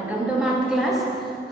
welcome to math class.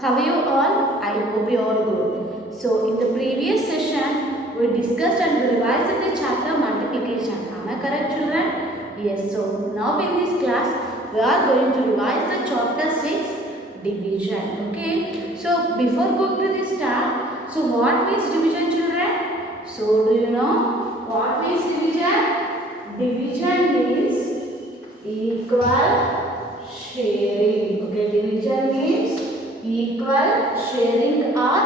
How are you all? I hope you all good. So in the previous session we discussed and revised the chapter multiplication. Am I correct, children? Yes. So now in this class we are going to revise the chapter 6 division. Okay. So before going to this start, so what means division, children? So do you know what means division? Division means equal sharing. Okay, division means equal sharing or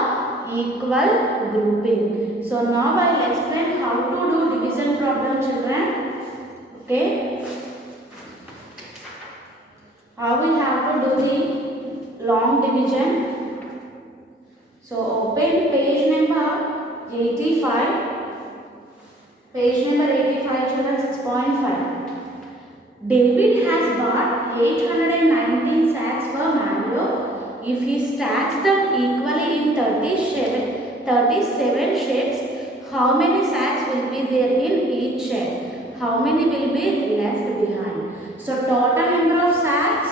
equal grouping. So now I will explain how to do division problem, children. Okay, how we have to do the long division. So open page number 85. Page number 85, children, 6.5. David has bought 819 sacks for mango. If he stacks them equally in 37 sheds, how many sacks will be there in each shed? How many will be left behind? So total number of sacks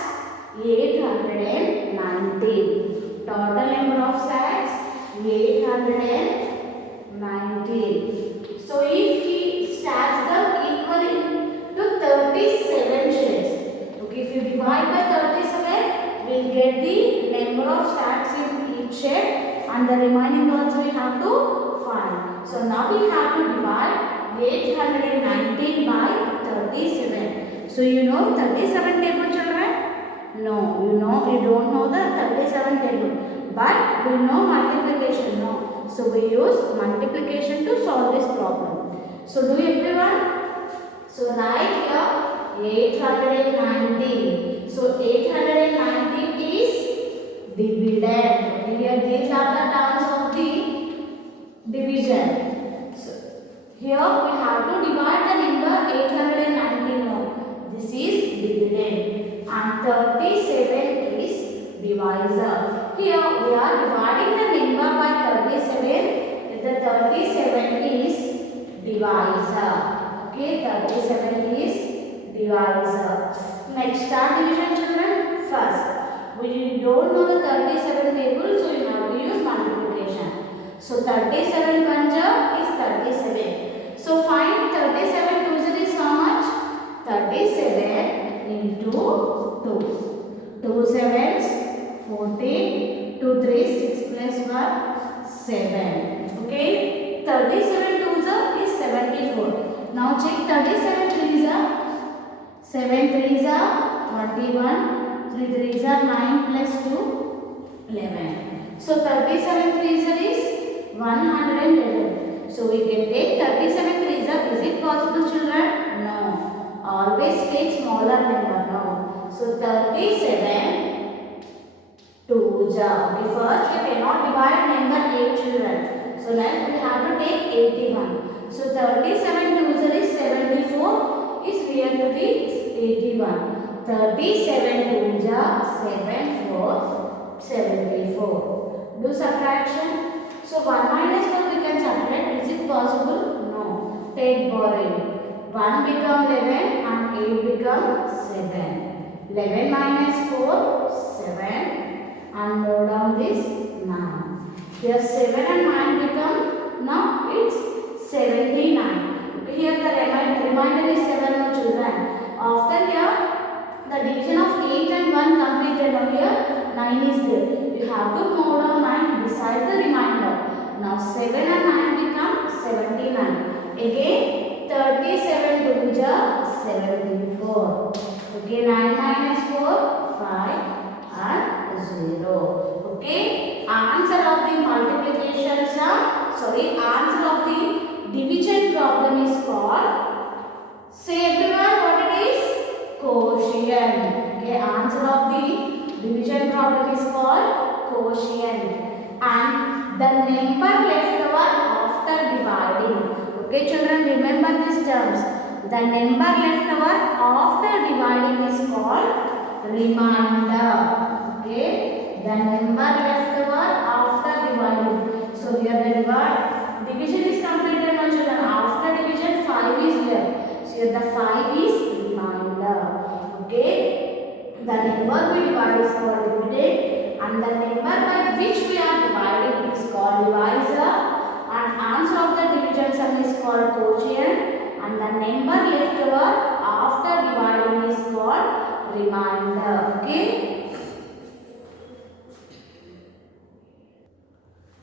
819. Total number of sacks 819. So if he stacks them equally to 37 shades. Okay, if you divide by 37, we will get the number of stacks in each shade and the remaining also we have to find. So now we have to divide 819 by 37. So you know 37 table, children? No, you don't know the 37 table. But we know multiplication, no. So we use multiplication to solve this problem. So do everyone? So write here 819. So 819 is divided. Here these are the terms of the division. So here we have to divide the number 819 now. This is dividend and 37 is divisor. Here we are dividing the number by 37. The 37 is divisor. Okay, 37 is divisor. Next, start division, children. First, we don't know the 37 table, so you have to use multiplication. So 37 conjure is 37. So find 37 2 is how much? 37 into 2. 2 sevens 14. 2 3 6 plus 1 7. Okay, 37 2 is 74. Now check 37 3s are 7 3s are 21, 3 3s are 9 plus 2 11. So 37 3s is 111. So we can take 37 3s are. Is it possible, children? No. Always take smaller number. No. So 37 2s are. Okay, first we cannot divide number 8, children. So next we have to take 81. So 37 2s is 74 is near to the 81. 37 2s are 7 4 74. Do subtraction. So 1 minus 4 we can subtract. Is it possible? No. Take borrowing. 1 become 11 and 8 become 7. 11 minus 4 7 and more down this 9. Here 7 and 9 become, now it's 79. Okay, here the remainder is 7, no, children. After here, the division of 8 and 1 completed. Now here 9 is there. You have to move down 9 beside the remainder. Now 7 and 9 become 79. Again 37 to 74. Okay, 9 minus 4 5 and 0. Okay, answer of the multiplications are, answer of the division problem is called, say everyone what it is? Quotient. Okay, answer of the division problem is called quotient. And the number left over after dividing. Okay, children, remember these terms. The number left over after dividing is called remainder. Okay, the number left over after dividing. So here the division is completed, now children. After division 5 is left. So here the 5 is remainder. Okay, The number we divide is called dividend, and the number by which we are dividing is called divisor, and answer of the division sum is called quotient, and the number left over after dividing is called remainder. Okay.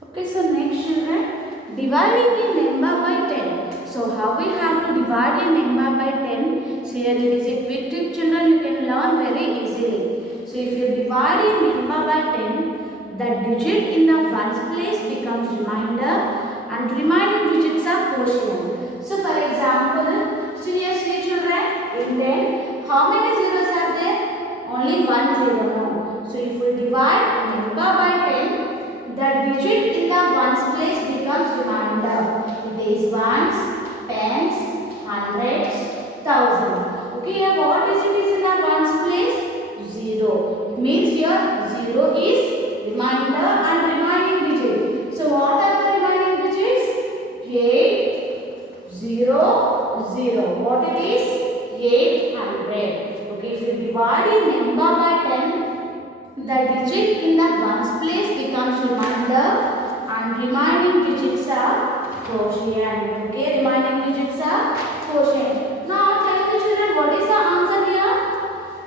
Okay, so next children, dividing a number by 10. So how we have to divide a number by 10? So here there is a quick tip children, you can learn very easily. So if you divide a number by 10, the digit in the ones place becomes remainder and remaining digits are quotient. So for example, so here see children, in 10, how many zeros are there? Only one zero. No. So if we divide number by 10, the digit in the ones place becomes remainder. It is ones, tens, hundreds, thousand. Okay, here what digit is in the ones place? Zero. It means here zero is remainder and remaining digit. So what are the remaining digits? 8, 0, 0. What it is? 800. Okay, if you divide a number by 10, the digit in the ones place becomes remainder and remaining digits are quotient. Okay, remaining digits are quotient. Now tell the children what is the answer here?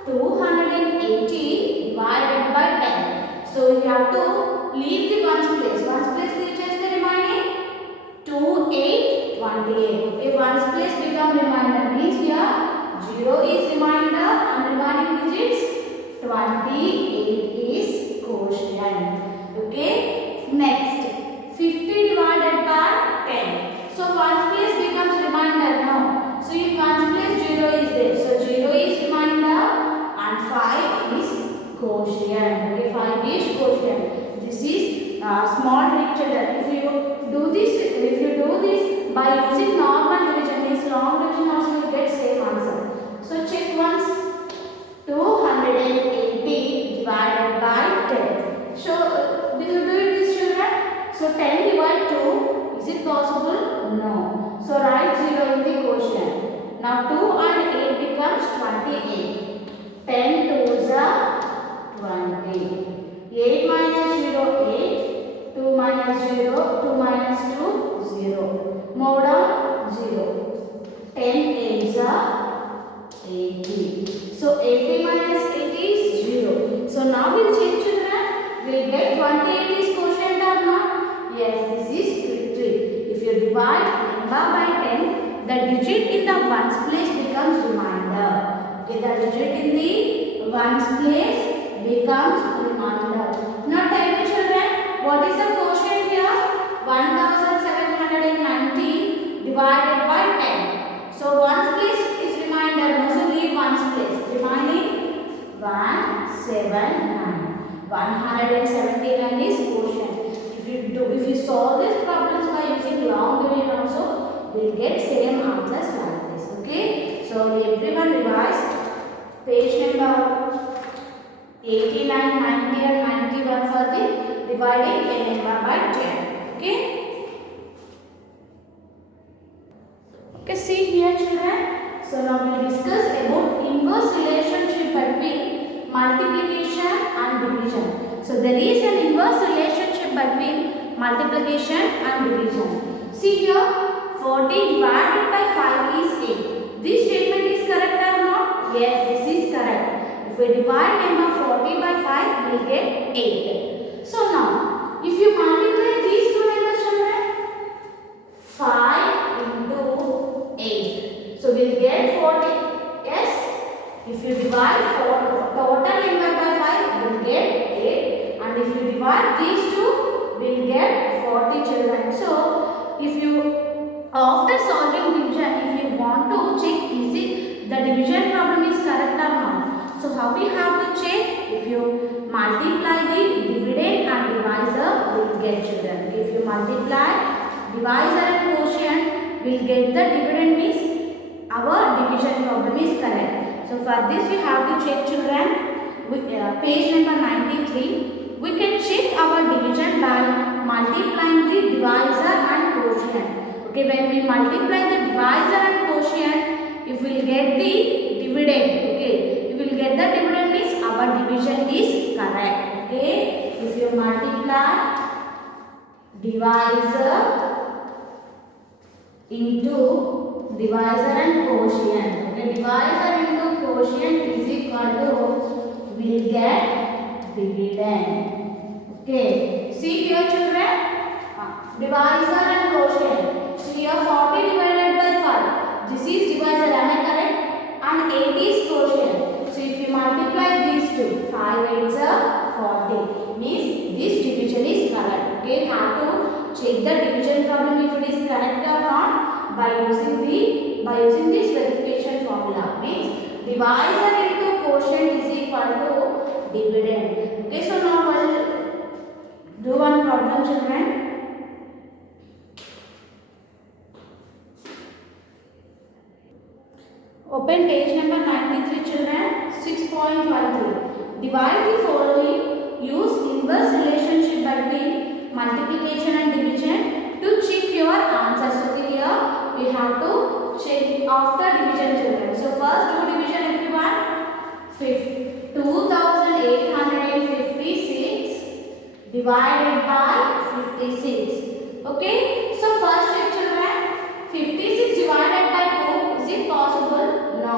280 divided by 10. So you have to leave the ones place. Ones place which is the remaining? 2, 8, 28. Okay, ones place become remainder means here 0 is remainder and remaining digits 28 is quotient. Okay. Next, 50 divided by 10. So ones place becomes remainder now. So in ones place 0 is there. So 0 is remainder and 5 is quotient. Okay, 5 is quotient. This is small trick children. If you do this by using normal division, means long division also you get same answer. So check once. 280 divided by 10. So, will you do it this children? So, 10 divide 2. Is it possible? No. So, write 0 in the quotient. Now, 2 and 8 becomes 28. 10 2s are 20. 8 minus 0, 8. 2 minus 0, 2 minus 2, 0. Move down, 0. 10 8s are 80. So 80 minus 80 is 0. So now we'll check children. We'll get 28 is quotient or not? Yes, this is quick trick. If you divide number by 10, the digit in the ones place becomes remainder. Okay, the digit in the ones place becomes remainder. Now tell me children, what is the quotient here? 1790 divided by 10. So ones place is remainder. So leave ones place. Remaining 179. 179 is quotient. If you solve these problems by using long division also, we'll get same answers like this. Okay. So everyone revise page number 89, 90 and 91 for the dividing a number by 10. Okay. Okay. See here children. So now we will discuss about inverse relationship between multiplication and division. So there is an inverse relationship between multiplication and division. See here, 40 divided by 5 is 8. This statement is correct or not? Yes, this is correct. If we divide number 40 by 5, we will get 8. So now, if you multiply these two numbers, children, 5 into 8. So we will get 40. Yes. If you divide total number by 5, we will get 8. And if you divide these two, we will get 40 children. So if you, after solving division, if you want to check is it the division problem is correct or not. So how we have to check? If you multiply the dividend and divisor, we will get children. If you multiply divisor and quotient, we will get the dividend means our division problem is correct. So for this we have to check children. Page number 93. We can check our division by multiplying the divisor and quotient. Okay, when we multiply the divisor and quotient, if we will get the dividend, okay, if we will get the dividend means our our division is correct. Okay, if you multiply divisor into divisor and quotient. Okay, divisor into quotient is equal to, will get dividend. Okay, see here children, divisor and quotient. So here 40 divided by 5. This is divisor, am I correct? And 8 is quotient. So if you multiply these two, 5 8s are 40. Means this division is correct. Okay, have to check the division problem if it is correct or not by using this verification formula. Means divisor into quotient is equal to dividend. Okay, so now we'll do one problem, children. Open page number 93, children. 6.13. Divide the following. Use inverse relationship between multiplication and division to check your answer. So here we have to check after division, children. So first do division, everyone. 2856 divided by 56. Okay. So first check, children. 56 divided by 2. Is it possible? No.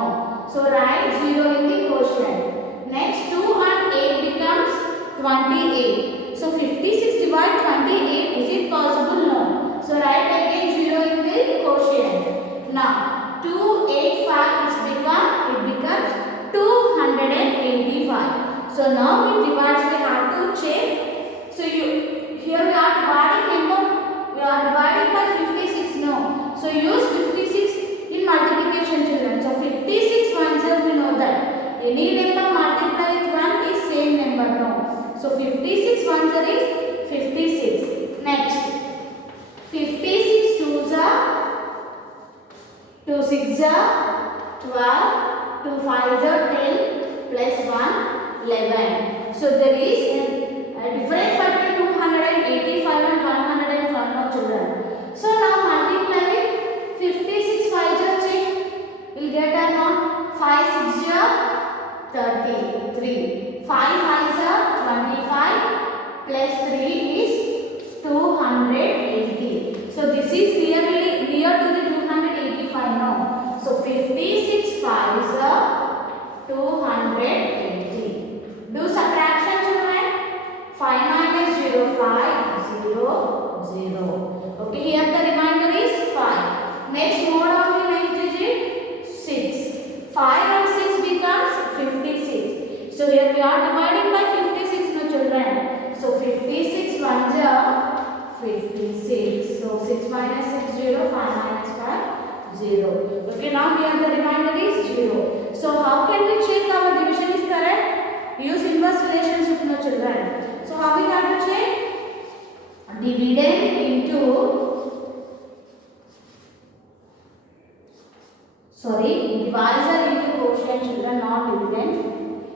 So write 0 in the quotient. Next 2 and 8 becomes 28. So 56 divide 28. Is it possible? No. So write again 0 in the quotient. Now 285 becomes 285. So now with divides we have to check. So here we are dividing number. We are dividing by 56. No. So use 56 in multiplication, children. So 56 ones we know that any number multiplied with 1 is same number. No. So 56 ones is 56. Next 56 twos are 2 6 are 12, 2 5 are 10 plus 1 11. So there is a difference between 285 and 112, children. So now multiply with 56 5 are check. Will get or not? 5 6 are 33. 5 5 are 25 plus 3 is 280. So this is nearly near to the 285 now. So 56 5s are 280. Do subtraction, children. 5 minus 0 5 0 0. Okay, here the remainder is 5. Next mode on the next digit 6. 5 and 6 becomes 56. So here we are dividing by 56 now, children. So 56 ones are 56. So 6 minus 6 0, 5 minus 5 0. Okay, now here the remainder is 0. So how can we check our division is correct? Use inverse relationship now, children. So how we have to check? Dividend into divisor into quotient, children, not dividend.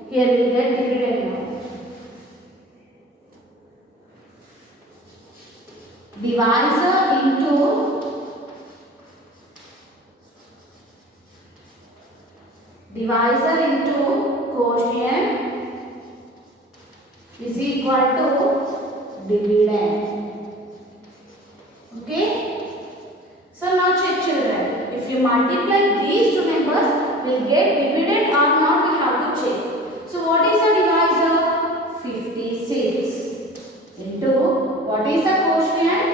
Here we get dividend now. Divisor into quotient is equal to dividend. Okay. So now check, children. If you multiply these two numbers, will get dividend or not, we have to check. So what is the divisor? 56 into what is the quotient?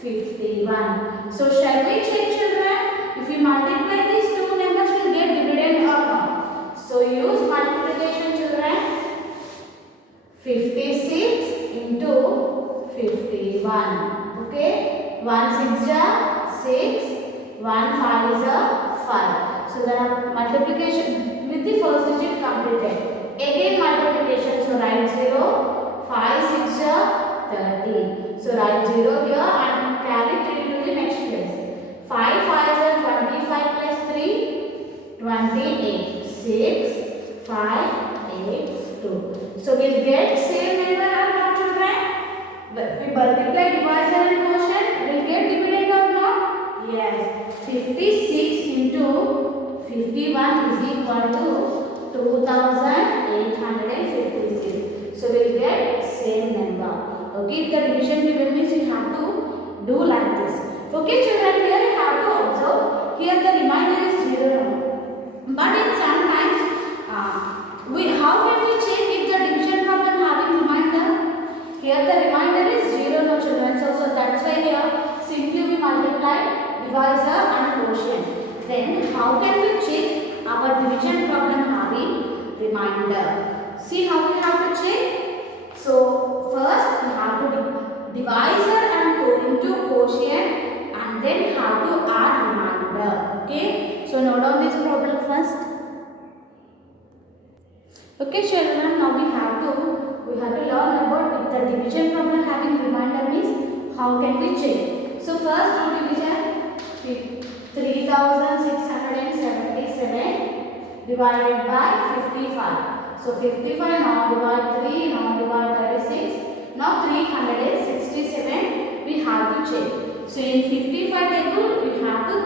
51. So shall we check, children? If you multiply these two numbers, will get dividend or not. So use multiplication, children. 56 into 51. Okay. 1 6 are 6. 1 5 is a 5. So the multiplication with the first digit completed. Again multiplication. So write 0. 5 6 are 30. So write 0 here and carry 3 to the next place. 5 5 are 25 plus 3 28. 6 5 8 2. So we'll get same number or not, children? But we multiply divisor and quotient, we'll get dividend or not? Yes. 56 into 51 is equal to 2850. how can we check if the division problem having remainder? Here the remainder is 0, no children. So that's why here simply we multiply divisor and quotient. Then how can we check our division problem having remainder? See how we have to check. So first we have to divisor and go into quotient and then have to add remainder. Okay. So note down this problem first. Okay children, now we have to learn about if the division problem having remainder means how can we check. So first do division 3677 divided by 55. So 55 now divide 3, now divide 36. Now 367 we have to check. So in 55 table we have to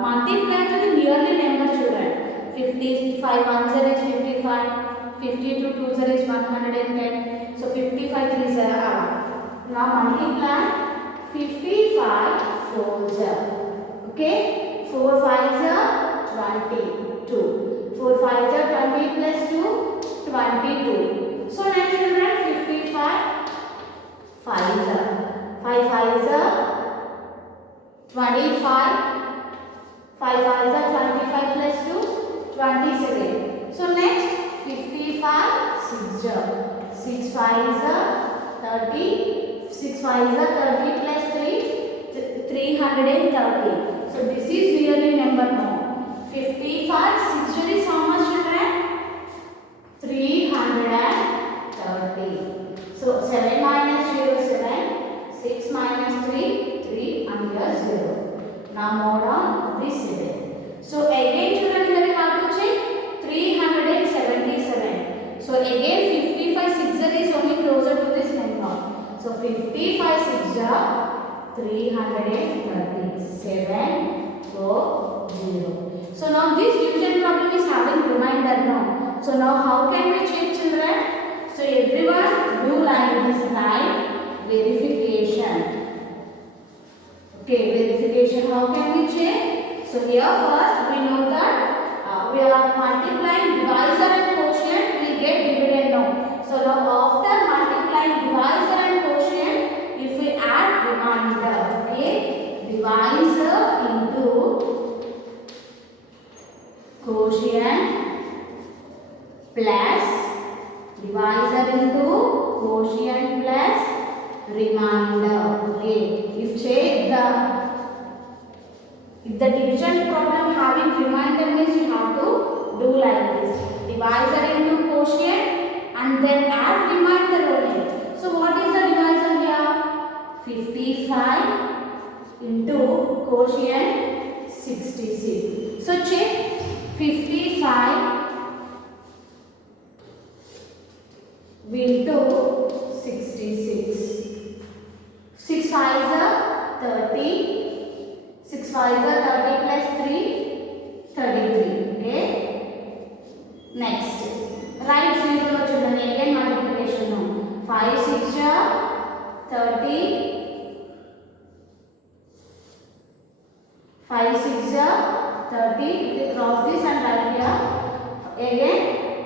multiply to the nearly number children. 55 1 0 is 55, 52 2 0 is 110. So 55 3 0. Now multiply 55 4 0. Okay, 4 5 0 22. 4 5 0 20 plus 2 22. So next children 55 5 0. 5 5 0 25. 5 5 0 25 plus 2 27. So next 55 6 0. 6 5 0 30. 6 5 0 30 plus 3 330. So this is really number now. 55 6 0 is how much children? 330. So 7 minus 0 7. 6 minus 3 3 and here 0. Now more on this 7. So again children here we have to check 377. So again 55 6 0 is only closer to this number. So 55 6 0 337 4 0. So now this division problem is having remainder now. So now how can we check children? So everyone do like this line verification. Okay, verification how can we check? So here first we know that we are multiplying divisor and quotient we get dividend now. So now after multiplying divisor and quotient if we add remainder, okay, divisor into quotient plus divisor into quotient plus remainder. Okay, if the division problem having remainder means you have to do like this: divisor into quotient and then add remainder only. So what is the divisor here? 55 into quotient 66. So check 55 into 66. 6 5s are 30. 6 5s are 30 plus 3, 33. Okay. Next, write 0 children. Again multiplication now. 5 6 are 30. 5 6 are 30. We cross this and write here. Again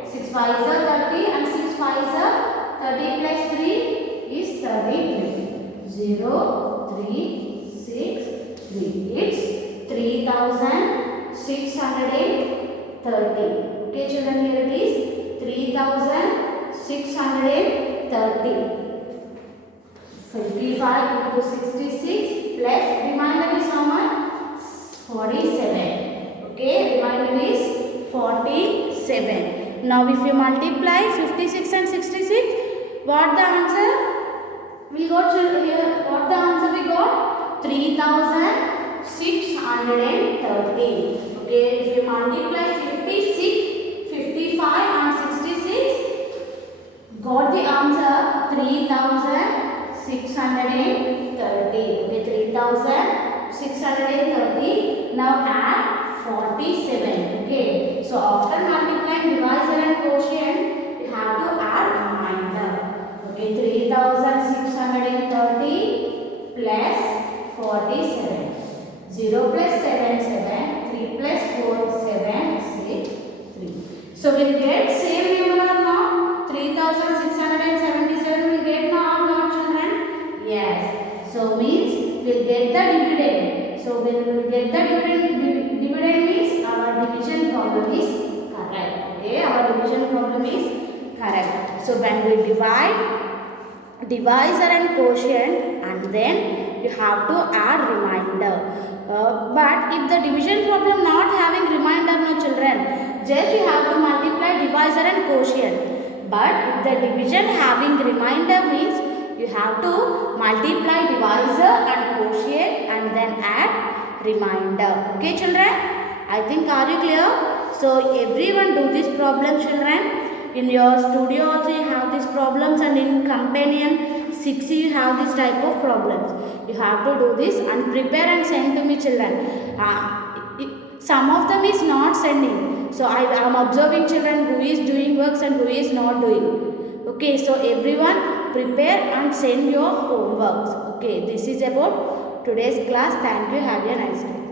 6 5s are 30 and 6 5s are 30 plus 3 is 33. 0 3 6 3. It's 3630. Okay children, here it is 3630. 55 into 66 plus remainder is how much? 47. Okay, remainder is 47. Now if you multiply 56 and 66, what the answer? We got here, what the answer we got? 3630. Okay, if you multiply 56, 55 and 66, got the answer 3630. Okay, 3630. Now add 47. Okay, so after multiplying divisor and quotient, we have to add remainder. Okay, 3630 plus 47. 0 plus 7 7. 3 plus 4 7 6 3. So we'll get same when we will get the dividend means our division problem is correct. Okay, our division problem is correct. So when we divide divisor and quotient, and then you have to add remainder. But if the division problem not having remainder, no children, just you have to multiply divisor and quotient. But if the division having remainder means you have to multiply divisor and quotient and then add remainder. Okay children, I think are you clear? So everyone do this problem children. In your studio also you have these problems, and in companion 6 you have this type of problems. You have to do this and prepare and send to me children. Some of them is not sending, so I am observing children who is doing works and who is not doing. Okay, so everyone prepare and send your homeworks. Okay, this is about today's class. Thank you. Have a nice day.